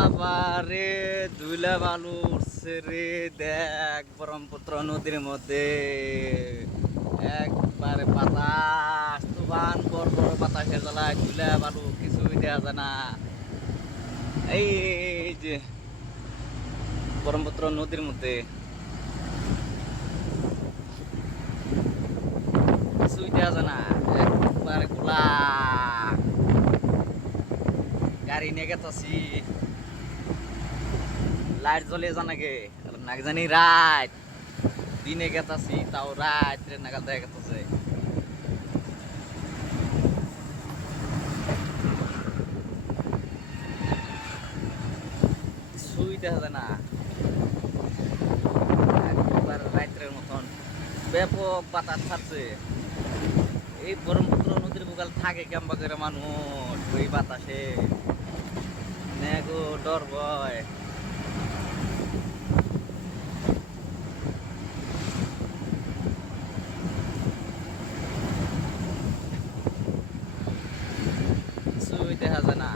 বাবারে ধুলা বালু উঠছে রে, দেখ ব্রহ্মপুত্র নদীর মধ্যে একবারে বাতাস তুফান, বড় বড় বাতাসের জ্বালায় ধুলা বালু কিছুই দেওয়া যায় না। এই যে ব্রহ্মপুত্র নদীর মধ্যে কিছুই দেওয়া যায় না, একবারে খোলা। গাড়ি নিয়ে গেছি, লাইট জ্বলে জানাকে নাকি জানি রাত দিনে গেতাছি, তাও রাত নাগাল দেখা গেছে। কিছুই দেখা যায় না, একবার রাত্রের মতন ব্যাপক বাতাস ছাড়ছে। এই ব্রহ্মপুত্র নদীর বুকাল থাকে কেমবা করে মানুষ ওই বাতাসে, নেগো ডর ভয়। কিছুই দেখা যায় না।